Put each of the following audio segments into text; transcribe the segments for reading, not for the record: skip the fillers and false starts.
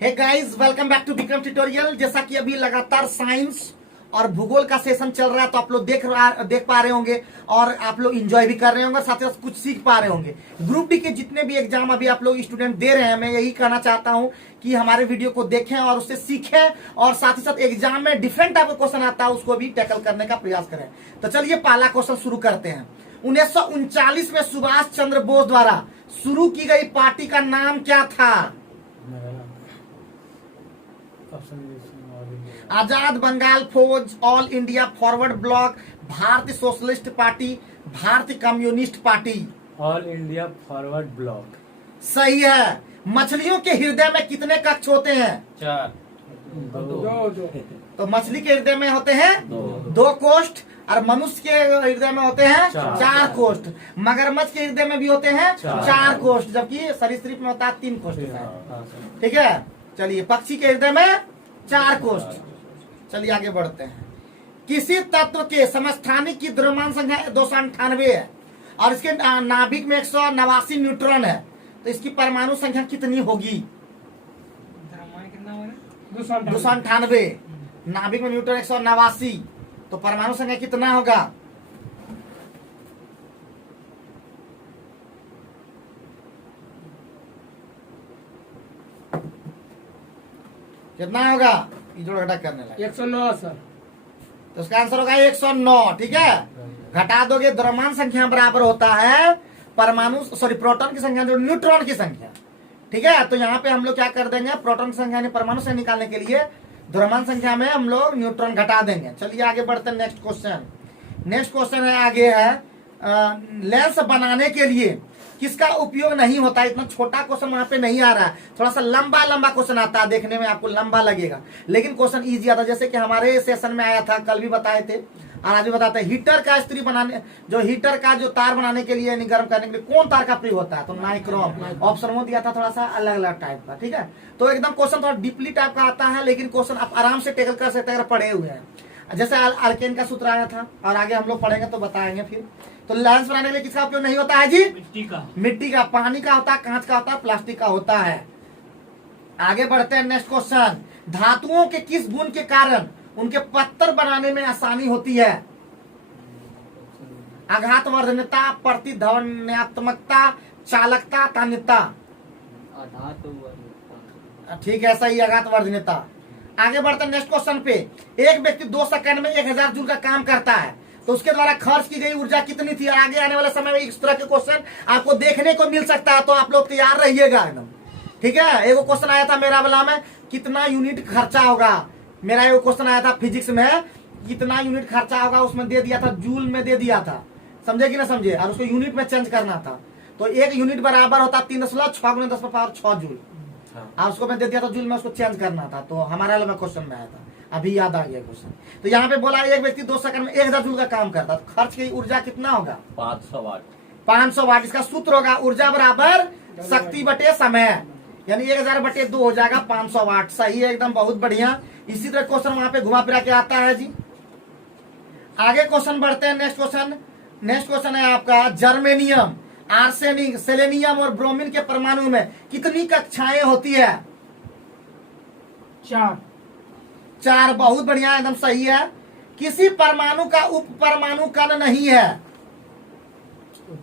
Hey guys, welcome back to Vikram tutorial. जैसा कि अभी लगातार साइंस और भूगोल का सेशन चल रहा है, तो आप लोग देख पा रहे होंगे और आप लोग एंजॉय भी कर रहे होंगे, साथ ही साथ कुछ सीख पा रहे होंगे। ग्रुप डी के जितने भी एग्जाम अभी आप लोग स्टूडेंट दे रहे हैं, मैं यही कहना चाहता हूं कि हमारे वीडियो को देखें और उससे सीखें, और साथ ही साथ एग्जाम में डिफरेंट टाइप का क्वेश्चन आता है उसको भी टैकल करने का प्रयास करें। तो चलिए पहला क्वेश्चन शुरू करते हैं। 1939 में सुभाष चंद्र बोस द्वारा शुरू की गई पार्टी का नाम क्या था? आजाद बंगाल फौज, ऑल इंडिया फॉरवर्ड ब्लॉक, भारतीय सोशलिस्ट पार्टी, भारतीय communist party. All India forward block सही है। मछलियों के हृदय में कितने कक्ष होते हैं? 4 तो मछली के हृदय में होते हैं 2 कोष्ठ, और मनुष्य के हृदय में होते हैं 4 कोष्ठ। मगरमच्छ के हृदय में भी होते हैं 4 कोष्ठ, जबकि सरीसृप में होता है 3 कोष्ठ। ठीक है, चलिए पक्षी के हृदय में 4 कोष्ठ। चलिए आगे बढ़ते हैं। किसी तत्व के समस्थानिक की द्रव्यमान संख्या 298 है और इसके नाभिक में 189 न्यूट्रॉन है, तो इसकी परमाणु संख्या कितनी होगी? 298, नाभिक में न्यूट्रॉन 189, तो परमाणु संख्या कितना होगा? कितना होगा? जोड़ घटा करने लगे 109 सर। तो इसका आंसर होगा 109। ठीक है, घटा दोगे द्रव्यमान संख्या बराबर होता है परमाणु प्रोटॉन की संख्या जो न्यूट्रॉन की संख्या। ठीक है, तो यहाँ पे हम लोग क्या कर देंगे, प्रोटॉन की संख्या परमाणु से निकालने के लिए द्रव्यमान संख्या में हम लोग न्यूट्रॉन घटा देंगे। चलिए आगे बढ़ते हैं। नेक्स्ट क्वेश्चन है, आगे है लेंस बनाने के लिए किसका उपयोग नहीं होता? इतना छोटा क्वेश्चन वहां पे नहीं आ रहा है, थोड़ा सा लंबा क्वेश्चन आता है, देखने में आपको लंबा लगेगा, लेकिन क्वेश्चन इजी आता है। जैसे कि हमारे सेशन में आया था, कल भी बताए थे और आज भी बताते हैं। हीटर का इस्त्री बनाने, जो हीटर का जो तार बनाने के लिए गर्म करने के लिए कौन तार का प्रयोग होता है? तो नाइक्रोम। ऑप्शन वो दिया था थोड़ा सा अलग अलग टाइप का। ठीक है, तो एकदम क्वेश्चन थोड़ा डीपली टाइप का आता है, लेकिन क्वेश्चन आप आराम से टेकल कर सकते हैं अगर पढ़े हुए हैं। जैसे अल्केन का सूत्र आया था, और आगे हम लोग पढ़ेंगे तो बताएंगे फिर। तो लेंस बनाने के लिए किसका उपयोग नहीं होता है जी? मिट्टी का, पानी का होता है, कांच का होता है, प्लास्टिक का होता है। आगे बढ़ते हैं। नेक्स्ट क्वेश्चन, धातुओं के किस गुण के कारण उनके पत्थर बनाने में आसानी होती है? आघातवर्धनता, प्रतिध्वन्यात्मकता, चालकता, तान्यता। ठीक है, सही, आघातवर्धनता। आगे बढ़ते हैं नेक्स्ट क्वेश्चन पे। एक व्यक्ति 2 सेकंड में 1000 जूल का काम करता है, तो उसके द्वारा खर्च की गई ऊर्जा कितनी थी? और आगे आने वाले समय में इस तरह के क्वेश्चन आपको देखने को मिल सकता है, तो आप लोग तैयार रहिएगा एकदम। ठीक है, एगो क्वेश्चन आया था मेरा वाला में, कितना यूनिट खर्चा होगा? मेरा एगो क्वेश्चन आया था फिजिक्स में, कितना यूनिट खर्चा होगा, उसमें दे दिया था जूल में दे दिया था, समझे कि ना समझे, और उसको यूनिट में चेंज करना था। तो 1 यूनिट बराबर होता 3.6 जूल, और उसको मैं दे दिया था जूल में, उसको चेंज करना था। तो हमारे वाला में क्वेश्चन में आया था, अभी याद आ गया क्वेश्चन। तो यहाँ पे बोला एक व्यक्ति 2 सेकंड में 1000 जूल का काम करता, तो खर्च की ऊर्जा कितना होगा? 500 वाट। 500 वाट। इसका सूत्र होगा ऊर्जा बराबर शक्ति बटे समय, यानी 1000 बटे 2 हो जाएगा 500 वाट। सही है, एकदम बहुत बढ़िया। इसी तरह क्वेश्चन वहां पे घुमा फिरा के आता है जी। आगे क्वेश्चन बढ़ते हैं। नेक्स्ट क्वेश्चन है आपका, जर्मेनियम, आर्सेनिक, सेलेनियम और ब्रोमीन के परमाणु में कितनी कक्षाएं होती है? 4। बहुत बढ़िया, एकदम सही है। किसी परमाणु का उप परमाणु कण नहीं है?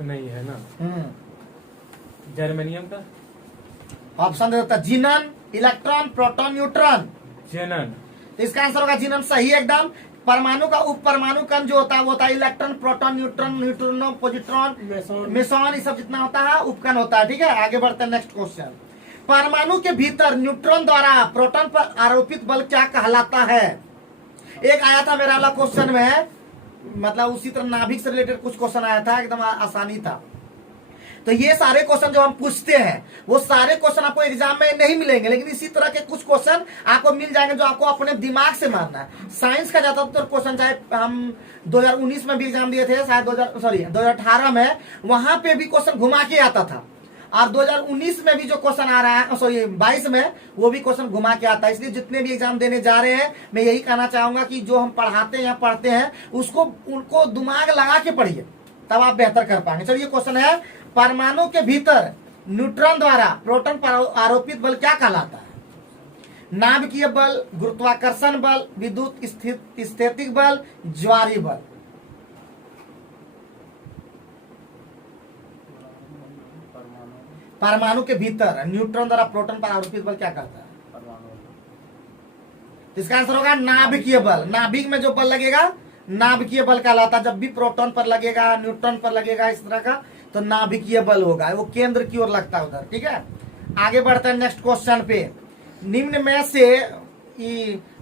नहीं है ना। जर्मेनियम का ऑप्शन दे देता, जीनन, इलेक्ट्रॉन, प्रोटॉन, न्यूट्रॉन। जेनन। तो इसका आंसर होगा जीनन। सही एकदम। परमाणु का उप परमाणु कण जो होता है वो होता है electron, proton, neutron, neutrino, positron, meson, ये सब जितना होता है उपकण होता है। ठीक है, आगे बढ़ते हैं। नेक्स्ट क्वेश्चन, परमाणु के भीतर न्यूट्रॉन द्वारा प्रोटॉन पर आरोपित बल क्या कहलाता है? एक आया था मेरा वाला क्वेश्चन में, मतलब उसी तरह नाभिक से रिलेटेड कुछ क्वेश्चन आया था, एकदम आसानी था। तो ये सारे क्वेश्चन जो हम पूछते हैं वो सारे क्वेश्चन आपको एग्जाम में नहीं मिलेंगे, लेकिन इसी तरह के कुछ क्वेश्चन आपको मिल जाएंगे जो आपको अपने दिमाग से मारना है। साइंस का ज्यादातर क्वेश्चन, चाहे हम 2019 में भी एग्जाम दिए थे, शायद 2018 में, वहां पे भी क्वेश्चन घुमा के आता था, और 2019 में भी जो क्वेश्चन आ रहा है, 22 में, वो भी क्वेश्चन घुमा के आता है। इसलिए जितने भी एग्जाम देने जा रहे हैं, मैं यही कहना चाहूंगा कि जो हम पढ़ाते हैं या पढ़ते हैं उसको उनको दिमाग लगा के पढ़िए, तब आप बेहतर कर पाएंगे। चलिए क्वेश्चन है, परमाणु के भीतर न्यूट्रॉन द्वारा प्रोटॉन पर आरोपित बल क्या कहलाता है? नाभिकीय बल, गुरुत्वाकर्षण बल, विद्युत स्थैतिक बल, ज्वारीय बल। परमाणु के भीतर न्यूट्रॉन द्वारा प्रोटॉन पर आरोपित बल क्या करता है? इसका आंसर होगा नाभिकीय बल। नाभिक में जो बल लगेगा नाभिकीय बल कहलाता है। जब भी प्रोटॉन पर लगेगा, न्यूट्रॉन पर लगेगा, इस तरह का, तो नाभिकीय बल होगा, वो केंद्र की ओर लगता है उधर। ठीक है, आगे बढ़ते हैं नेक्स्ट क्वेश्चन पे। निम्न में से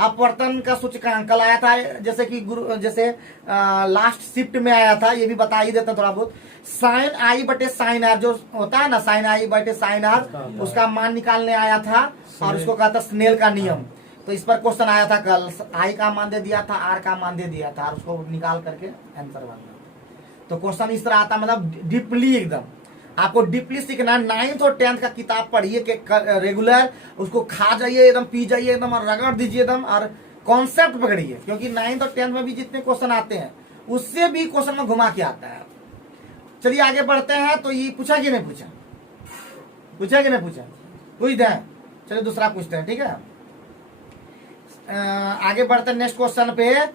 अपवर्तन का सूचकांक कल आया था, जैसे लास्ट शिफ्ट में आया था, ये भी बता ही देता थोड़ा बहुत। साइन आई बटे साइन आर जो होता है ना, साइन आई बटे साइन आर, उसका मान निकालने आया था और उसको कहता स्नेल का नियम। तो इस पर क्वेश्चन आया था कल। आई का मान दे दिया था, आर का मान दे दिया था, और उसको निकाल करके आंसर बनना। तो क्वेश्चन इस तरह आता, मतलब डीपली एकदम आपको डीपली सीखना। 9th और 10th का किताब पढ़िए कि रेगुलर उसको खा जाइए एकदम, पी जाइए एकदम, और रगड़ दीजिए एकदम, और कॉन्सेप्ट पकड़िए, क्योंकि 9th और 10th में भी जितने क्वेश्चन आते हैं उससे भी क्वेश्चन में घुमा के आता है। चलिए आगे बढ़ते हैं। तो ये पूछा कि नहीं पूछा? पूछा कि नहीं पूछा? पूछ दें। चलिए दूसरा पूछते हैं। ठीक है, आगे बढ़ते हैं नेक्स्ट क्वेश्चन पे।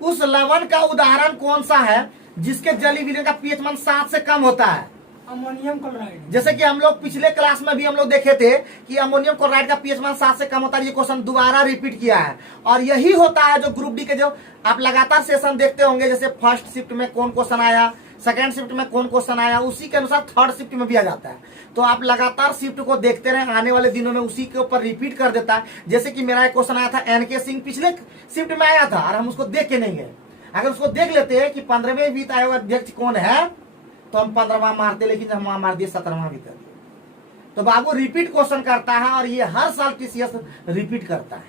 उस लवण का उदाहरण कौन सा है जिसके जलीय विलयन का पीएच मान 7 से कम होता है? Ammonium chloride. जैसे कि हम लोग पिछले क्लास में भी हम लोग देखे थे कि अमोनियम क्लोराइड का पीएच मान 7 से कम होता है। ये क्वेश्चन दोबारा रिपीट किया है, और यही होता है जो ग्रुप डी के, जो आप लगातार सेशन देखते होंगे, जैसे फर्स्ट शिफ्ट में कौन क्वेश्चन आया, सेकंड शिफ्ट में कौन क्वेश्चन आया, उसी के अनुसार थर्ड शिफ्ट में भी आ जाता है। तो आप लगातार शिफ्ट को देखते रहे, आने वाले दिनों में उसी के ऊपर रिपीट कर देता है। जैसे कि मेरा एक क्वेश्चन आया था एनके सिंह, पिछले शिफ्ट में आया था और हम उसको देख के नहीं गए। अगर उसको देख लेते हैं कि 15वें वित्त आयोग अध्यक्ष कौन है, तो हम 15वां मारते, लेकिन हम वहां मार दिए 17वां वित्त। तो बाबू रिपीट क्वेश्चन करता है, और ये हर साल टीसीएस रिपीट करता है।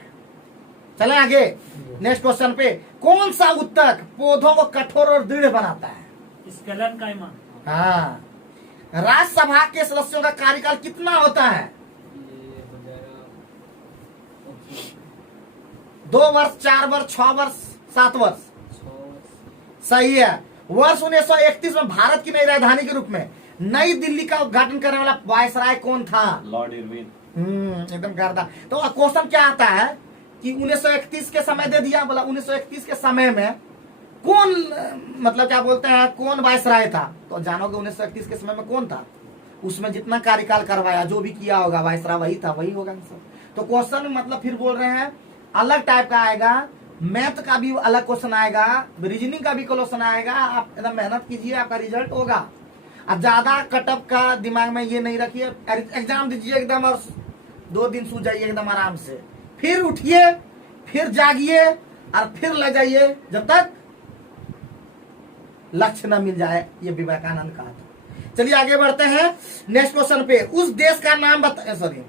चले आगे नेक्स्ट क्वेश्चन पे। कौन सा उत्तक पौधों को कठोर और दृढ़ बनाता है? स्केलन काइमा। हाँ। राज्यसभा के सदस्यों का कार्यकाल कितना होता है? 2 वर्ष, 4 वर्ष, 6 वर्ष, 7 वर्ष? सही है। वर्ष 1931 में भारत की नई राजधानी के रूप में नई दिल्ली का उद्घाटन करने वाला वायसराय कौन था? Lord Irwin. एकदम करता। तो क्वेश्चन क्या आता है कि 1931 के समय दे दिया, बोला 1931 के समय में कौन, मतलब क्या बोलते हैं, कौन वायसराय था? तो जानोगे 1931 के समय में कौन था, उसमें जितना कार्यकाल करवाया, जो भी किया होगा वायसराय वही था, वही होगा आंसर। तो क्वेश्चन मतलब फिर बोल रहे हैं अलग टाइप का आएगा, मैथ का भी अलग क्वेश्चन आएगा, रीजनिंग का भी क्वेश्चन आएगा। आप एकदम मेहनत कीजिए, आपका रिजल्ट होगा। अब ज्यादा कटअप का दिमाग में ये नहीं रखिए, एग्जाम दीजिए एकदम, और 2 दिन सो जाइए एकदम आराम से, फिर उठिए, फिर जागिए, और फिर लग जाइए जब तक लक्ष्य न मिल जाए। ये विवेकानंद कहा था। चलिए आगे बढ़ते हैं नेक्स्ट क्वेश्चन पे। उस देश का नाम बता, सॉरी,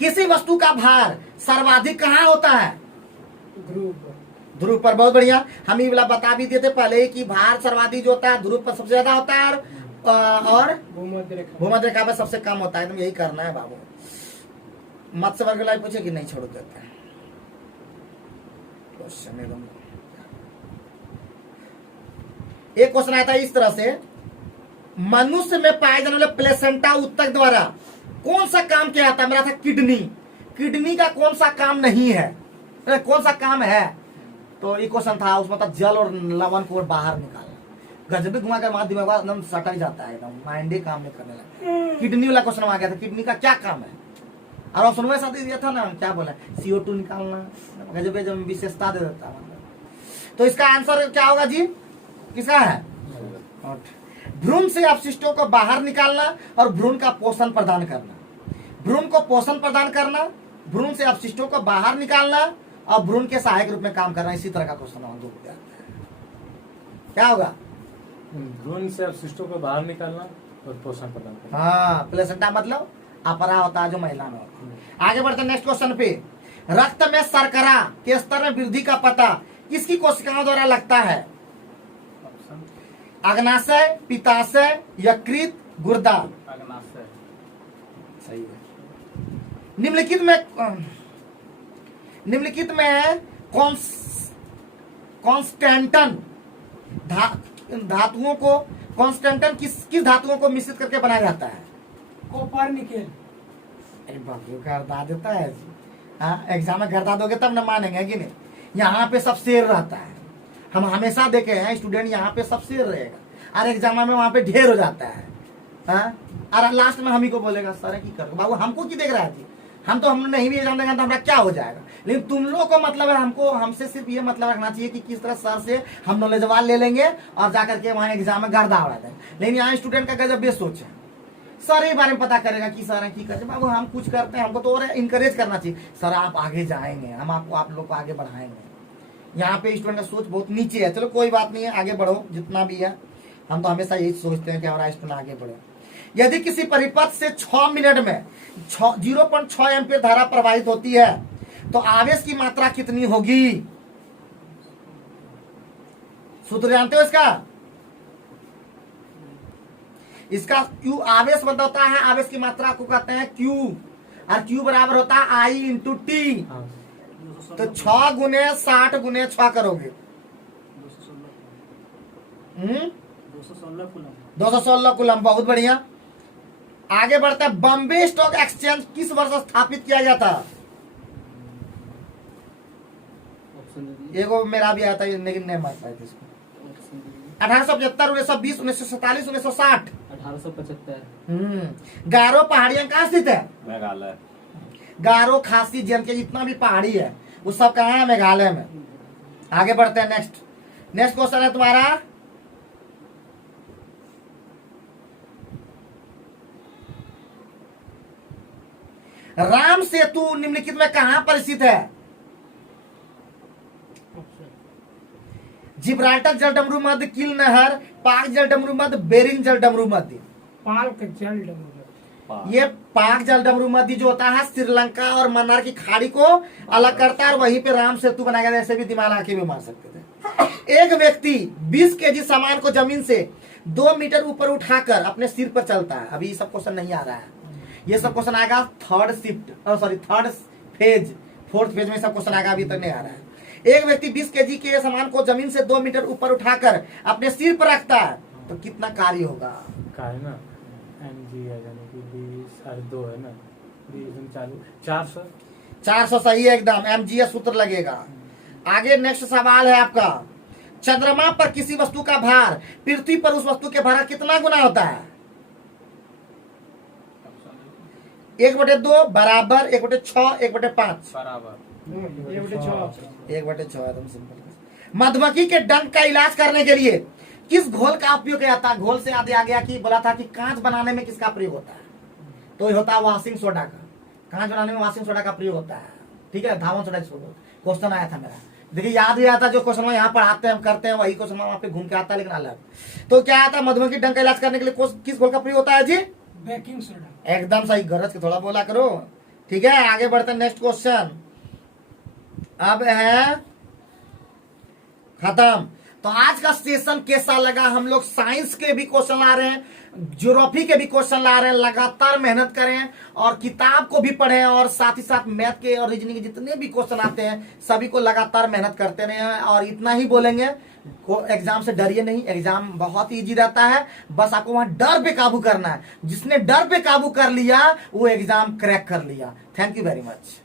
किसी वस्तु का भार सर्वाधिक कहाँ होता है? ध्रुव पर। बहुत बढ़िया। हम ये वाला बता भी देते पहले कि भार सर्वाधिक जो होता है ध्रुव पर सबसे ज्यादा होता है, और भूमध्य रेखा पर सबसे कम होता है। तुम यही करना है बाबू। मत्स्य वर्ग लाइफ पूछे कि नहीं, छोड़ देते हैं क्वेश्चन एकदम। एक क्वेश्चन आया था इस तरह से, मनुष्य में पाए जाने वाले प्लेसेंटा उत्तक द्वारा कौन सा काम किया जाता है? मेरा था किडनी। किडनी का कौन सा काम नहीं है, कौन सा काम है? तो ये क्वेश्चन था, उसमें था जल और लवण को बाहर निकालना। गजबी घुमा कर मार दिमाग एकदम सटक जाता है, एकदम माइंडे काम नहीं करने लगा। किडनी वाला क्वेश्चन आ गया था, किडनी का क्या काम है? और ऑप्शन में साथ दिया था ना, क्या बोला, CO2 निकालना। गजबे जब विशेषता दे देता है। तो इसका आंसर क्या होगा जी? किसका है? भ्रूण से अपशिष्टों को बाहर निकालना और भ्रूण का पोषण प्रदान करना। भ्रूण को पोषण प्रदान करना, भ्रूण से अपशिष्टों को बाहर निकालना और भ्रूण के सहायक रूप में काम करना। इसी तरह का क्वेश्चन क्या होगा? भ्रूण से अपशिष्टों को बाहर निकालना और पोषण प्रदान करना। हाँ, प्लेसेंटा मतलब अपरा होता है जो महिला में होता है। आगे बढ़ते हैं नेक्स्ट क्वेश्चन पे। रक्त में शर्करा के स्तर में वृद्धि का पता किसकी कोशिकाओं द्वारा लगता है? अग्नाशय, पित्ताशय, यकृत, गुर्दा। अग्नाशय। सही है। निम्नलिखित में कॉन्स्टेंटन धातुओं को, कॉन्स्टेंटन किस धातुओं को मिश्रित करके बनाया जाता है? Copper nickel. अरे बाप रे, गर्दा देता है जी। हाँ, एग्जाम में गर्दा दोगे तब न मानेंगे कि नहीं। यहाँ पे सब शेर रहता है, हम हमेशा देखे हैं स्टूडेंट यहाँ पे सब शेर रहेगा, और एग्जाम में वहां पे ढेर हो जाता है। हाँ, और लास्ट में हम ही को बोलेगा सर की कर बाबू, हमको की देख रहा है जी, हम नहीं भी एग्जाम देंगे तो हमारा क्या हो जाएगा। लेकिन तुम लोग को मतलब है, हमको हमसे सिर्फ ये मतलब रखना चाहिए कि किस तरह सर से हम नॉलेजवाल ले लेंगे और जाकर के वहां एग्जाम में गर्दा उड़ा देंगे। लेकिन यहाँ स्टूडेंट का गजब बेस्ट सोच है, सर ये बारे में पता करेगा कि सर की करे बाबू, हम कुछ करते हैं, हमको तो और इंकरेज करना चाहिए, सर आप आगे जाएंगे, हम आपको आप लोग को आगे बढ़ाएंगे। यहाँ पे स्टूडेंट का सोच बहुत नीचे है। चलो कोई बात नहीं है, आगे बढ़ो जितना भी है, हम तो हमेशा यही सोचते हैं कि हमारा स्टूडेंट आगे बढ़े। यदि किसी परिपथ से 6 मिनट में 0.6 एम्पीयर धारा प्रवाहित होती है तो आवेश की मात्रा कितनी होगी? सूत्र जानते हो इसका क्यू आवेश मतलब होता है, आवेश की मात्रा को कहते हैं क्यू, और क्यू बराबर होता है आई इंटू टी। तो 6 गुने 60 गुने 6 करोगे 216 कूलम। बहुत बढ़िया। आगे बढ़ते हैं। बॉम्बे स्टॉक एक्सचेंज किस वर्ष स्थापित किया गया था? एगो मेरा भी आता है लेकिन नहीं मार पाए थे इसको। 1875, 1920, 1947, 1960। 1875। गारो पहाड़ियां कहाँ स्थित है? मेघालय। गारो, खासी, के जितना भी पहाड़ी है वो सब कहाँ है? मेघालय में। आगे बढ़ते हैं। नेक्स्ट क्वेश्चन है तुम्हारा, राम सेतु निम्नलिखित में कहां पर स्थित है? जिब्राल्टर जलडमरू मध्य, किल नहर, पाक जलडमरू मध्य, बेरिंग जलडमरू मध्य। पाक जलडमरू। ये पाक जलडमरू मध्य जो होता है श्रीलंका और मन्नार की खाड़ी को अलग करता है, और वहीं पे राम सेतु बनाया गया। ऐसे भी दिमाग आके भी मार सकते थे। एक व्यक्ति 20 केजी सामान को जमीन से 2 मीटर ऊपर उठाकर अपने सिर पर चलता है। अभी ये सब क्वेश्चन नहीं आ रहा है, ये सब क्वेश्चन आएगा थर्ड फेज, 4th फेज में सब क्वेश्चन आएगा, अभी तक नहीं आ रहा है। एक व्यक्ति 20 केजी के सामान को जमीन से 2 मीटर ऊपर उठाकर अपने सिर पर रखता है तो कितना कार्य होगा? का है ना mg है, यानी कि 20 और 2 है ना, 400। 400 सही है एकदम, mgs सूत्र लगेगा। आगे नेक्स्ट सवाल है आपका, चंद्रमा पर किसी वस्तु का भार पृथ्वी पर उस वस्तु के भार कितना गुना होता है? 1/2 बराबर 1/6 1/5 बराबर 1/6 एकदम सिंपल। मधुमक्खी के डंक का इलाज करने के लिए किस घोल का उपयोग किया जाता है? घोल से याद आ गया कि बोला था कि कांच बनाने में किसका प्रयोग होता है? तो ये होता है वॉशिंग सोडा का। कांच बनाने में वॉशिंग सोडा का प्रयोग होता है, ठीक है, धावन सोडा। क्वेश्चन आया था मेरा, देखिए याद भी आता, जो क्वेश्चन यहाँ पढ़ाते हैं हम करते हैं वही क्वेश्चन वहां पे घूम के आता है, लेकिन अलग। तो क्या आता है? मधुमक्खी डंक का इलाज करने के लिए किस घोल का प्रयोग होता है जी? Baking soda. एकदम सही, गरज के थोड़ा बोला करो, ठीक है। आगे बढ़ते हैं। नेक्स्ट क्वेश्चन अब है खत्म। तो आज का सेशन कैसा लगा? हम लोग साइंस के भी क्वेश्चन ला रहे हैं, ज्योग्राफी के भी क्वेश्चन ला रहे हैं। लगातार मेहनत करें और किताब को भी पढ़ें, और साथ ही साथ मैथ के और रीजनिंग के जितने भी क्वेश्चन आते हैं सभी को लगातार मेहनत करते रहें। और इतना ही बोलेंगे, एग्जाम से डरिए नहीं, एग्जाम बहुत इजी रहता है, बस आपको वहां डर पे काबू करना है। जिसने डर पे काबू कर लिया वो एग्जाम क्रैक कर लिया। Thank you very much.